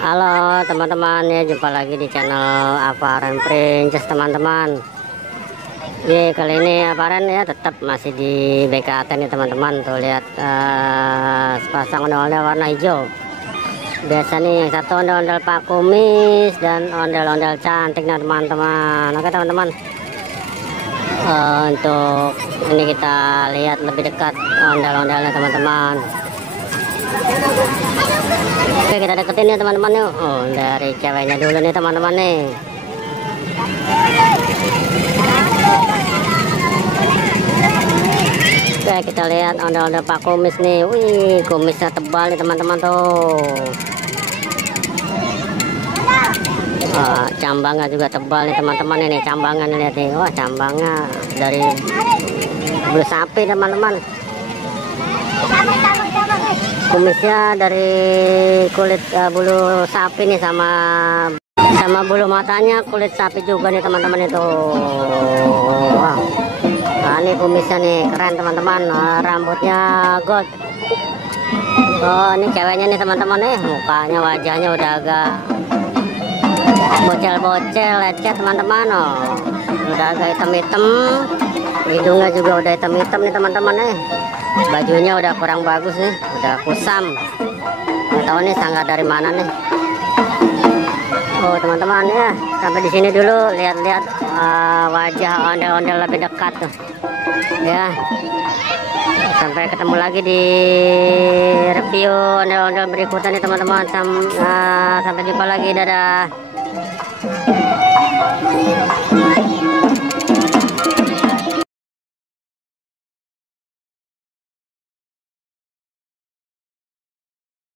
Halo teman-teman, ya jumpa lagi di channel Aparen Princess teman-teman. Kali ini Aparen ya tetap masih di BKT nih teman-teman. Tuh lihat sepasang ondel-ondel warna hijau. Biasa nih yang satu ondel-ondel Pak Kumis dan ondel-ondel cantik nah teman-teman. Oke teman-teman, untuk ini kita lihat lebih dekat ondel-ondelnya teman-teman. Oke, kita deketin ya teman-teman yuk. Dari ceweknya dulu nih teman-teman nih. Oke, kita lihat ondel-ondel Pak Kumis nih. Wih, kumisnya tebal nih teman-teman tuh. Cambangnya juga tebal nih teman-teman ini. Cambangnya lihat nih. Wah, cambangnya dari bulu sapi teman-teman. Kumisnya dari kulit bulu sapi nih, sama bulu matanya kulit sapi juga nih teman-teman itu. Wah, nah, ini kumisnya nih keren teman-teman. Rambutnya gold. Ini ceweknya nih teman-teman nih, mukanya wajahnya udah agak bocel-bocel lecet teman-teman. Udah agak hitam-hitam, hidungnya juga udah hitam-hitam nih teman-teman nih. Bajunya udah kurang bagus nih, udah kusam. Nggak tahu nih sanggar dari mana nih. Teman-teman ya, sampai di sini dulu. Lihat-lihat wajah ondel-ondel lebih dekat tuh. Ya, sampai ketemu lagi di review ondel-ondel berikutnya nih teman-teman. Sampai jumpa lagi, dadah.